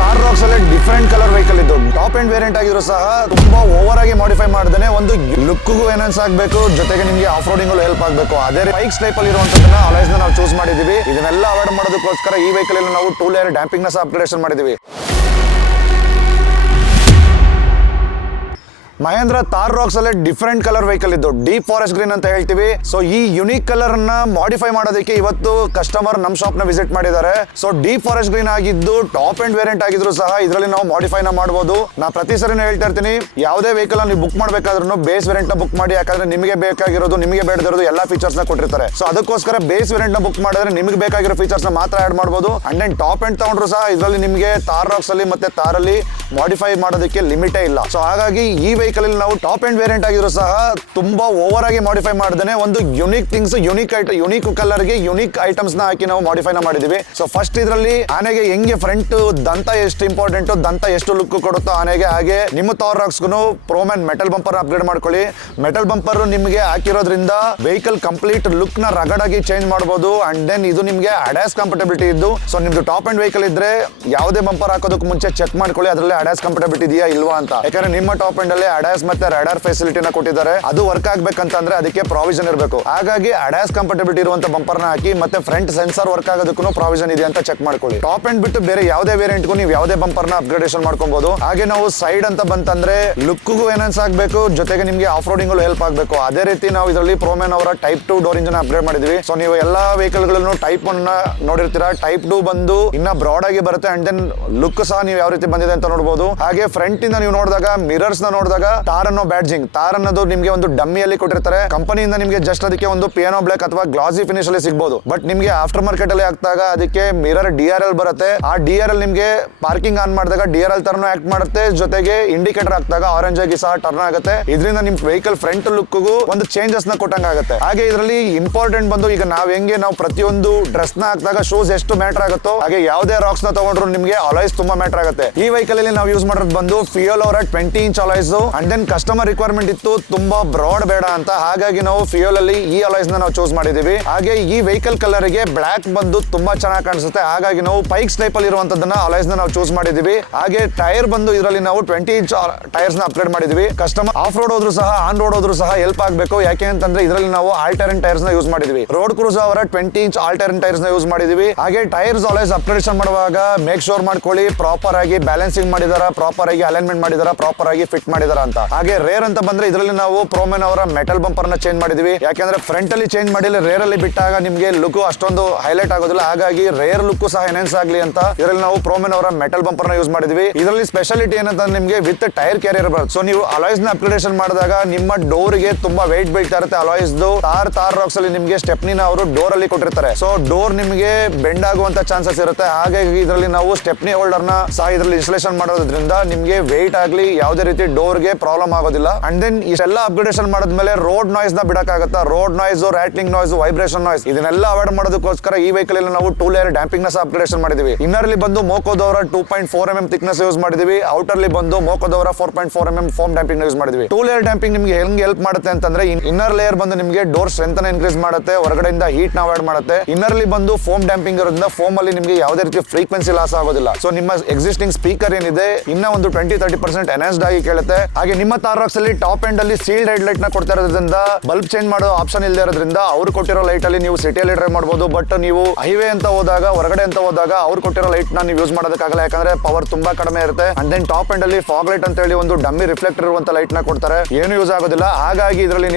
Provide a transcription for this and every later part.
Thar racks ಅಲ್ಲಿ different colour vehicle ಇದ್ದು top end variant ಆಗಿದ್ರು ಸಹ ತುಂಬಾ ಓವರ್ ಆಗಿ ಮಾಡಿಫೈ ಮಾಡದೇನೆ ಒಂದು ಲುಕ್ಗೂ ಎನ್ಹಾನ್ಸ್ ಆಗಬೇಕು, ಜೊತೆಗೆ ನಿಮಗೆ ಆಫ್ ರೋಡಿಂಗ್ ಹೆಲ್ಪ್ ಆಗಬೇಕು. ಅದೇ ಬೈಕ್ಸ್ ಟೈಪ್ ಅಲ್ಲಿ ಇರುವಂತದನ್ನ ಅಲಾಯ್ಸ್ ನಾವು ಚೂಸ್ ಮಾಡಿದೀವಿ. ಇದನ್ನೆಲ್ಲ ಅವಾಯ್ಡ್ ಮಾಡೋದಕ್ಕೋಸ್ಕರ ಈ ವೆಹಿಕಲ್ ಅಲ್ಲಿ ನಾವು 2 ಲೇಯರ್ ಡ್ಯಾಂಪಿಂಗ್ ನ ಅಪ್ಗ್ರೇಡೇಷನ್ ಮಾಡಿದೀವಿ. ಮಹೇಂದ್ರ ಥಾರ್ ರಾಕ್ಸ್ ಅಲ್ಲಿ ಡಿಫರೆಂಟ್ ಕಲರ್ ವೆಹಿಕಲ್ ಇದ್ದು ಡೀಪ್ ಫಾರೆಸ್ಟ್ ಗ್ರೀನ್ ಅಂತ ಹೇಳ್ತೀವಿ. ಸೊ ಈ ಯುನೀಕ್ ಕಲರ್ ನ ಮಾಡಿಫೈ ಮಾಡೋದಕ್ಕೆ ಇವತ್ತು ಕಸ್ಟಮರ್ ನಮ್ಮ ಶಾಪ್ ನ ವಿಸಿಟ್ ಮಾಡಿದ್ದಾರೆ. ಸೊ ಡೀಪ್ ಫಾರೆಸ್ಟ್ ಗ್ರೀನ್ ಆಗಿದ್ದು ಟಾಪ್ ಅಂಡ್ ವೇರಿಯಂಟ್ ಆಗಿದ್ರು ಸಹ ಇದರಲ್ಲಿ ನಾವು ಮಾಡಿಫೈ ನ ಮಾಡಬಹುದು. ನಾ ಪ್ರತಿ ಸರಿನೂ ಹೇಳ್ತಾ ಇರ್ತೀನಿ, ಯಾವುದೇ ವೆಹಿಕಲ್ ನೀವು ಬುಕ್ ಮಾಡಬೇಕಾದ್ರೂ ಬೇಸ್ ವೇರಿಯಂಟ್ ನ ಬುಕ್ ಮಾಡಿ. ಯಾಕಂದ್ರೆ ನಿಮಗೆ ಬೇಕಾಗಿರೋದು ನಿಮಗೆ ಬೇಡದಿರೋದು ಎಲ್ಲಾ ಫೀಚರ್ಸ್ ನ ಕೊಟ್ಟಿರ್ತಾರೆ. ಸೊ ಅದಕ್ಕೋಸ್ಕರ ಬೇಸ್ ವೇರಿಯಂಟ್ ನ ಬುಕ್ ಮಾಡಿದ್ರೆ ನಿಮಗೆ ಬೇಕಾಗಿರೋ ಫೀಚರ್ಸ್ ನ ಮಾತ್ರ ಆಡ್ ಮಾಡಬಹುದು. ಅಂಡ್ ದೆನ್ ಟಾಪ್ ಅಂಡ್ ತಗೊಂಡ್ರು ಸಹ ಇದರಲ್ಲಿ ನಿಮಗೆ ಥಾರ್ ರಾಕ್ಸ್ ಅಲ್ಲಿ ಮತ್ತೆ ಥಾರ್ ಅಲ್ಲಿ ಮಾಡಿಫೈ ಮಾಡೋದಕ್ಕೆ ಲಿಮಿಟೇ ಇಲ್ಲ. ಸೊ ಹಾಗಾಗಿ ಈ ವೆಹಿಕಲ್ ಅಲ್ಲಿ ನಾವು ಟಾಪ್ ಅಂಡ್ ವೇರಿಯಂಟ್ ಆಗಿದ್ರು ಸಹ ತುಂಬಾ ಓವರ್ ಆಗಿ ಮಾಡಿಫೈ ಮಾಡದೇನೆ ಒಂದು ಯುನೀಕ್ ಥಿಂಗ್ಸ್, ಯುನೀಕ್ ಕಲರ್ ಗೆ ಯುನೀಕ್ ಐಟಮ್ಸ್ ನ ಹಾಕಿ ನಾವು ಮಾಡಿಫೈ ನ ಮಾಡಿದೀವಿ. ಸೊ ಫಸ್ಟ್ ಇದರಲ್ಲಿ ಆನೆಗೆ ಹೆಂಗೆ ಫ್ರಂಟ್ ದಂತ ಎಷ್ಟು ಇಂಪಾರ್ಟೆಂಟ್, ದಂತ ಎಷ್ಟು ಲುಕ್ ಕೊಡುತ್ತೋ ಆನೆಗೆ, ಹಾಗೆ ನಿಮ್ಮ ಥಾರ್ ರಾಕ್ಸ್ ಪ್ರೋಮ್ಯಾನ್ ಮೆಟಲ್ ಬಂಪರ್ ಅಪ್ಗ್ರೇಡ್ ಮಾಡ್ಕೊಳ್ಳಿ. ಮೆಟಲ್ ಬಂಪರ್ ನಿಮಗೆ ಹಾಕಿರೋದ್ರಿಂದ ವೆಹಿಕಲ್ ಕಂಪ್ಲೀಟ್ ಲುಕ್ ನ ರಗಡ್ ಆಗಿ ಚೇಂಜ್ ಮಾಡಬಹುದು. ಅಂಡ್ ದೆನ್ ಇದು ನಿಮಗೆ ಅಡ್ಯಾಸ್ ಕಂಫರ್ಟಬಿಲಿಟಿ ಇದ್ದು, ಸೊ ನಿಮ್ದು ಟಾಪ್ ಅಂಡ್ ವೆಹಿಕಲ್ ಇದ್ರೆ ಯಾವುದೇ ಬಂಪರ್ ಹಾಕೋದಕ್ಕೆ ಮುಂಚೆ ಚೆಕ್ ಮಾಡ್ಕೊಳ್ಳಿ ಅದರಲ್ಲಿ ಅಡ್ಯಾಸ್ ಕಂಫರ್ಟಬಿಲಿಟಿ ಇದೆಯಾ ಇಲ್ವಾ ಅಂತ. ಯಾಕಂದ್ರೆ ನಿಮ್ಮ ಟಾಪ್ ಅಂಡ್ ಅಲ್ಲಿ ಅಡ್ಯಾಸ್ ಮತ್ತೆ ರಾಡಾರ್ ಫೆಸಿಲಿಟಿನ ಕೊಟ್ಟಿದ್ದಾರೆ. ಅದು ವರ್ಕ್ ಆಗ್ಬೇಕಂತಂದ್ರೆ ಅದಕ್ಕೆ ಪ್ರಾವಿಷನ್ ಇರಬೇಕು. ಹಾಗಾಗಿ ಅಡ್ಯಾಸ್ ಕಂಫರ್ಟಬಿಲಿಟಿ ಇರುವಂತ ಬಂಪರ್ ನ ಹಾಕಿ, ಮತ್ತೆ ಫ್ರಂಟ್ ಸೆನ್ಸರ್ ವರ್ಕ್ ಆಗೋದಕ್ಕೂ ಪ್ರಾವಿಷನ್ ಇದೆ ಅಂತ ಚೆಕ್ ಮಾಡ್ಕೊಳ್ಳಿ. ಟಾಪ್ ಅಂಡ್ ಬಿಟ್ಟು ಬೇರೆ ಯಾವುದೇ ವೇರಿಯಂಟ್ಗೂ ನೀವು ಯಾವುದೇ ಬಂಪರ್ ನ ಅಪ್ಗ್ರೇಡೇಷನ್ ಮಾಡ್ಕೊಬಹುದು. ಹಾಗೆ ನಾವು ಸೈಡ್ ಅಂತ ಬಂತಂದ್ರೆ ಲುಕ್ಗೂ ಎನ್ಹಾನ್ಸ್ ಆಗಬೇಕು, ಜೊತೆಗೆ ನಿಮಗೆ ಆಫ್ ರೋಡಿಂಗ್ ಹೆಲ್ಪ್ ಆಗಬೇಕು. ಅದೇ ರೀತಿ ನಾವು ಇದರಲ್ಲಿ ಪ್ರೋಮ್ಯಾನ್ ಅವರ ಟೈಪ್ 2 ಡೋರ್ ಇಂಜಿನ್ ಅಪ್ಗ್ರೇಡ್ ಮಾಡಿದ್ವಿ. ಸೊ ನೀವು ಎಲ್ಲಾ ವೆಹಿಕಲ್ ಗಳನ್ನು ಟೈಪ್ 1 ನೋಡಿರ್ತೀರಾ. ಟೈಪ್ 2 ಬಂದು ಇನ್ನ ಬ್ರಾಡ್ ಆಗಿ ಬರುತ್ತೆ. ಅಂಡ್ ದೆನ್ ಲುಕ್ ಸಹ ನೀವು ಯಾವ ರೀತಿ ಬಂದಿದೆ ಅಂತ ನೋಡಬಹುದು. ಹಾಗೆ ಫ್ರಂಟ್ ಇಂದ ನೀವು ನೋಡಿದಾಗ ಮಿರರ್ಸ್ ನ ನೋಡಿದಾಗ ಥಾರ್ ಅನ್ನೋ ಬ್ಯಾಡ್ಜಿಂಗ್, ಥಾರ್ ಅನ್ನೋದು ನಿಮಗೆ ಒಂದು ಡಮ್ಮಿಯಲ್ಲಿ ಕೊಟ್ಟಿರ್ತಾರೆ ಕಂಪನಿಯಿಂದ. ನಿಮಗೆ ಜಸ್ಟ್ ಅದಕ್ಕೆ ಒಂದು ಪಿಯಾನೋ ಬ್ಲಾಕ್ ಅಥವಾ ಗ್ಲಾಸಿ ಫಿನಿಶ್ ಅಲ್ಲಿ ಸಿಗಬಹುದು. ಬಟ್ ನಿಮಗೆ ಆಫ್ಟರ್ ಮಾರ್ಕೆಟ್ ಅಲ್ಲಿ ಹಾಕಿದಾಗ ಅದಕ್ಕೆ ಮಿರರ್ DRL ಬರುತ್ತೆ. ಆ DRL ನಿಮಗೆ ಪಾರ್ಕಿಂಗ್ ಆನ್ ಮಾಡಿದಾಗ DRL ತರನು ಆಕ್ಟ್ ಮಾಡುತ್ತೆ, ಜೊತೆಗೆ ಇಂಡಿಕೇಟರ್ ಹಾಕಿದಾಗ ಆರೆಂಜ್ ಆಗಿ ಸಹ ಟರ್ನ್ ಆಗುತ್ತೆ. ಇದರಿಂದ ನಿಮ್ ವೆಹಿಕಲ್ ಫ್ರಂಟ್ ಲುಕ್ಗೂ ಒಂದು ಚೇಂಜಸ್ ನ ಕೊಟ್ಟಂಗ ಆಗುತ್ತೆ. ಹಾಗೆ ಇದರಲ್ಲಿ ಇಂಪಾರ್ಟೆಂಟ್ ಬಂದು, ಈಗ ನಾವು ಪ್ರತಿಯೊಂದು ಡ್ರೆಸ್ ನ ಹಾಕಿದಾಗ ಶೂಸ್ ಎಷ್ಟು ಮ್ಯಾಟರ್ ಆಗುತ್ತೋ ಹಾಗೆ ಯಾವುದೇ ರಾಕ್ಸ್ ನ ತಗೊಂಡ್ರು ನಿಮಗೆ ಅಲಾಯ್ಸ್ ತುಂಬಾ ಮ್ಯಾಟರ್ ಆಗುತ್ತೆ. ಈ ವೆಹಿಕಲ್ ಅಲ್ಲಿ ನಾವು ಯೂಸ್ ಮಾಡೋದು ಬಂದು ಫಿಯೋಲ್ ಅವರ 20 inch alloys. And then customer requirement ಇತ್ತು ತುಂಬಾ ಬ್ರಾಡ್ ಬೇಡ ಅಂತ, ಹಾಗಾಗಿ ನಾವು ಫಿಯೋಲ್ ಅಲ್ಲಿ ಈ ಅಲಾಯ್ಸ್ ನಾವು ಚೂಸ್ ಮಾಡಿದೀವಿ. ಹಾಗೆ ಈ ವೆಹಿಕಲ್ ಕಲರ್ ಗೆ ಬ್ಲಾಕ್ ಬಂದು ತುಂಬಾ ಚೆನ್ನಾಗಿ ಕಾಣಿಸುತ್ತೆ. ಹಾಗಾಗಿ ನಾವು ಪೈಕ್ಸ್ ಟೈಪ್ ಅಲ್ಲಿ ಇರುವಂತದನ್ನ ಅಲಾಯ್ಸ್ ನಾವು ಚೂಸ್ ಮಾಡಿದೀವಿ. ಹಾಗೆ ಟೈರ್ ಬಂದು ಇದರಲ್ಲಿ ನಾವು 20 ಇಂಚ್ ಟೈರ್ಸ್ ನ ಅಪ್ಗ್ರೇಡ್ ಮಾಡಿದೀವಿ. ಕಸ್ಟಮರ್ ಆಫ್ ರೋಡ್ ಹೋದ್ರು ಸಹ ಆನ್ ರೋಡ್ ಹೋದ್ರು ಸಹ ಹೆಲ್ಪ್ ಆಗಬೇಕು. ಯಾಕೆ ಅಂತಂದ್ರೆ ಇದರಲ್ಲಿ ನಾವು ಆಲ್ಟರ್ನ್ ಟೈರ್ಸ್ ನ ಯೂಸ್ ಮಾಡಿದೀವಿ. ರೋಡ್ ಕ್ರೂಸ್ ಅವರ 20 ಇಂಚ್ ಆಲ್ಟರ್ನ್ ಟೈರ್ಸ್ ನ ಯೂಸ್ ಮಾಡಿದೀವಿ. ಹಾಗೆ ಟೈರ್ಸ್ ಅಲಾಯ್ಸ್ ಅಪ್ಗ್ರೇಡೇಷನ್ ಮಾಡುವಾಗ ಮೇಕ್ ಶೋರ್ ಮಾಡ್ಕೊಳ್ಳಿ ಪ್ರಾಪರ್ ಆಗಿ ಬ್ಯಾಲೆನ್ಸಿಂಗ್ ಮಾಡಿದಾರ, ಪ್ರಾಪರ್ ಆಗಿ ಅಲೈನ್ಮೆಂಟ್ ಮಾಡಿದಾರ, ಪ್ರಾಪರ್ ಆಗಿ ಫಿಟ್ ಮಾಡಿದಾರ ಅಂತ. ಹಾಗೆ ರೇರ್ ಅಂತ ಬಂದ್ರೆ ಇದರಲ್ಲಿ ನಾವು ಪ್ರೋಮ್ಯಾನ್ ಅವರ ಮೆಟಲ್ ಬಂಪರ್ ನ ಚೇಂಜ್ ಮಾಡಿದೀವಿ. ಯಾಕಂದ್ರೆ ಫ್ರಂಟ್ ಅಲ್ಲಿ ಚೇಂಜ್ ಮಾಡಿಲ್ಲ, ರೇರ್ ಅಲ್ಲಿ ಬಿಟ್ಟಾಗ ನಿಮಗೆ ಲುಕ್ ಅಷ್ಟೊಂದು ಹೈಲೈಟ್ ಆಗೋದಿಲ್ಲ. ಹಾಗಾಗಿ ರೇರ್ ಲುಕ್ ಸಹ ಎನ್ಹಾನ್ಸ್ ಆಗ್ಲಿ ಅಂತ ಇದರಲ್ಲಿ ನಾವು ಪ್ರೋಮ್ಯಾನ್ ಅವರ ಮೆಟಲ್ ಬಂಪರ್ ನ ಯೂಸ್ ಮಾಡಿದ್ವಿ. ಇದರಲ್ಲಿ ಸ್ಪೆಷಾಲಿಟಿ ಏನಂತಂದ್ರೆ ನಿಮಗೆ ವಿತ್ ಟೈರ್ ಕ್ಯಾರಿಯರ್ ಬರುತ್ತೆ. ಸೊ ನೀವು ಅಲಾಯ್ಸ್ ನ ಅಪ್ಗ್ರೇಡೇಷನ್ ಮಾಡಿದಾಗ ನಿಮ್ಮ ಡೋರ್ ಗೆ ತುಂಬಾ ವೆಯ್ಟ್ ಬೀಳ್ತಾ ಇರುತ್ತೆ. ಅಲಾಯ್ಸ್ ಥಾರ್ ರಾಕ್ಸ್ ಅಲ್ಲಿ ನಿಮಗೆ ಸ್ಟೆಪ್ನಿನ ಅವರು ಡೋರ್ ಅಲ್ಲಿ ಕೊಟ್ಟಿರ್ತಾರೆ. ಸೊ ಡೋರ್ ನಿಮಗೆ ಬೆಂಡ್ ಆಗುವಂತ ಚಾನ್ಸಸ್ ಇರುತ್ತೆ. ಹಾಗಾಗಿ ಇದರಲ್ಲಿ ನಾವು ಸ್ಟೆಪ್ನಿ ಹೋಲ್ಡರ್ ನ ಸಹ ಇದರಲ್ಲಿ ಇನ್ಸ್ಟಾಲೇಷನ್ ಮಾಡೋದ್ರಿಂದ ನಿಮಗೆ ವೆಯ್ಟ್ ಆಗ್ಲಿ ಯಾವುದೇ ರೀತಿ ಡೋರ್ ಗೆ ಪ್ರಾಬ್ಲಮ್ ಆಗೋದಿಲ್ಲ. ಅಂಡ್ ದೆನ್ ಇಷ್ಟೆಲ್ಲ ಅಪ್ಗ್ರೇಡೇಷನ್ ಮಾಡಿದ್ಮೇಲೆ ರೋಡ್ ನಾಯ್ಸ್ ನ ಬಿಡಕ್ಕಾಗತ್ತಾ? Road noise, rattling noise, vibration noise ಇದನ್ನೆಲ್ಲ ಅವಾಯ್ಡ್ ಮಾಡೋದಕ್ಕೋಸ್ಕರ ಈ ವೆಹಿಕಲ್ ಅಲ್ಲಿ ನಾವು 2 ಲೇಯರ್ ಡ್ಯಾಂಪಿಂಗ್ ನ ಅಪ್ಗ್ರೇಡೇಷನ್ ಮಾಡಿದೀವಿ. ಇನ್ನರ್ ಅಲ್ಲಿ ಬಂದು ಮೋಕೋದವರ 2.4 mm ಥಿಕ್ನೆಸ್ ಯೂಸ್ ಮಾಡಿದೀವಿ. ಔಟರ್ ಅಲ್ಲಿ ಬಂದು ಮೋಕೋದವರ 4.4 mm ಫೋಮ್ ಡ್ಯಾಂಪಿಂಗ್ ಯೂಸ್ ಮಾಡಿದೀವಿ. 2 ಲೇಯರ್ ಡ್ಯಾಂಪಿಂಗ್ ನಿಮಗೆ ಹೆಂಗೆ ಹೆಲ್ಪ್ ಮಾಡುತ್ತೆ ಅಂತಂದ್ರೆ ಇನ್ನರ್ ಲೇಯರ್ ಬಂದು ನಿಮಗೆ ಡೋರ್ ಸ್ಟ್ರೆಂತ್ ಅನ್ನು ಇನ್ಕ್ರೀಸ್ ಮಾಡುತ್ತೆ, ಹೊರಗಡೆಯಿಂದ ಹೀಟ್ ನ ಅವಾಯ್ಡ್ ಮಾಡುತ್ತೆ. ಇನ್ನರ್ ಅಲ್ಲಿ ಬಂದು ಫೋಮ್ ಡ್ಯಾಂಪಿಂಗ್ ಇರೋದ್ರಿಂದ ಫೋಮ್ ಅಲ್ಲಿ ನಿಮಗೆ ಯಾವುದೇ ರೀತಿ ಫ್ರೀಕ್ವೆನ್ಸಿ ಲಾಸ್ ಆಗೋದಿಲ್ಲ. ಸೊ ನಿಮ್ಮ ಎಕ್ಸಿಸ್ಟಿಂಗ್ ಸ್ಪೀಕರ್ ಏನಿದೆ ಇನ್ನ ಒಂದು 20-30% ಎನ್ಹಾನ್ಸ್ಡ್ ಆಗಿ ಕೇಳುತ್ತೆ. ಹಾಗೆ ನಿಮ್ಮ ಥಾರ್ ರಾಕ್ಸ್ ಅಲ್ಲಿ ಟಾಪ್ ಎಂಡ್ ಅಲ್ಲಿ ಸೀಲ್ಡ್ ಹೆಡ್ ಲೈಟ್ ನ ಕೊಡ್ತಾ ಇರೋದ್ರಿಂದ ಬಲ್ಬ್ ಚೇಂಜ್ ಮಾಡೋ ಆಪ್ಷನ್ ಇಲ್ಲದೆ ಇರೋದ್ರಿಂದ ಅವ್ರು ಕೊಟ್ಟಿರೋ ಲೈಟ್ ಅಲ್ಲಿ ನೀವು ಸಿಟಿಯಲ್ಲಿ ಡ್ರೈವ್ ಮಾಡಬಹುದು. ಬಟ್ ನೀವು ಹೈವೇ ಅಂತ ಹೋದಾಗ, ಹೊರಗಡೆ ಅಂತ ಹೋದಾಗ ಅವ್ರು ಕೊಟ್ಟಿರೋ ಲೈಟ್ ನ ನೀವು ಯೂಸ್ ಮಾಡೋದಕ್ಕಾಗಲ್ಲ. ಯಾಕಂದ್ರೆ ಪವರ್ ತುಂಬಾ ಕಡಿಮೆ ಇರುತ್ತೆ. ಅಂಡ್ ದೆನ್ ಟಾಪ್ ಎಂಡ್ ಅಲ್ಲಿ ಫಾಗ್ ಲೈಟ್ ಅಂತ ಹೇಳಿ ಒಂದು ಡಮ್ಮಿ ರಿಫ್ಲೆಕ್ಟರ್ ಇರುವಂತ ಲೈಟ್ ನ ಕೊಡ್ತಾರೆ, ಏನು ಯೂಸ್ ಆಗೋದಿಲ್ಲ. ಹಾಗಾಗಿ ಇದರಲ್ಲಿ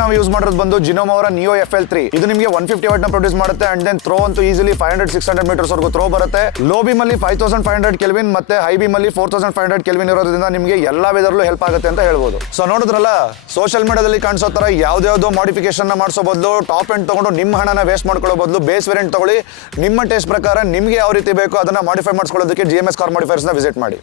ನಾವು ಯೂಸ್ ಮಾಡೋದು ಬಂದು ಜಿನೋಮ್ ಅವರ ನಿಯೋ FL3. ಇದು ನಿಮಗೆ 150 ವಾಟ್ ನ ಪ್ರೊಡ್ಯೂಸ್ ಮಾಡುತ್ತೆ. ಅಂಡ್ ದೆನ್ ಥ್ರೋ ಅಂತೂ ಈಸಿಲಿ 500-600 ಮೀಟರ್ಸ್ ವರೆಗೂ ಥ್ರೋ ಬರುತ್ತೆ. ಲೋ ಬೀಮ್ ಅಲ್ಲಿ 5500 ಕೆಲ್ವಿನ್ ಮತ್ತೆ ಹೈ ಬೀಮ್ ಅಲ್ಲಿ 4500 ಕೆಲ್ವಿನ್ ಇರೋದ್ರಿಂದ ನಿಮಗೆ ಎಲ್ಲಾ ವೆದರ್ಲು ಹೆಲ್ಪ್ ಆಗುತ್ತೆ ಅಂತ ಹೇಳ್ಬೋದು. ಸೊ ನೋಡಿದ್ರಲ್ಲ, ಸೋಷಿಯಲ್ ಮೀಡಿಯಾದಲ್ಲಿ ಕಾಣಿಸೋ ತರ ಯಾವ್ದಾವ್ದೋ ಮಾಡಿಫಿಕೇಶನ್ ನ ಮಾಡಿಸೋ ಬದಲು ಟಾಪ್ ಎಂಡ್ ತಗೊಂಡು ನಿಮ್ಮ ಹಣನ ವೇಸ್ಟ್ ಮಾಡ್ಕೊಳ್ಳೋ ಬದಲು ಬೇಸ್ ವೇರಿಯಂಟ್ ತಗೊಳ್ಳಿ. ನಿಮ್ಮ ಟೇಸ್ಟ್ ಪ್ರಕಾರ ನಿಮಗೆ ಯಾವ ರೀತಿ ಬೇಕೋ ಅದನ್ನ ಮಾಡಿಫೈ ಮಾಡಿಸ್ಕೊಳ್ಳೋದಕ್ಕೆ GMS ಕಾರ್ ಮಾಡಿಫೈರ್ಸ್ ನ ವಿಸಿಟ್ ಮಾಡಿ.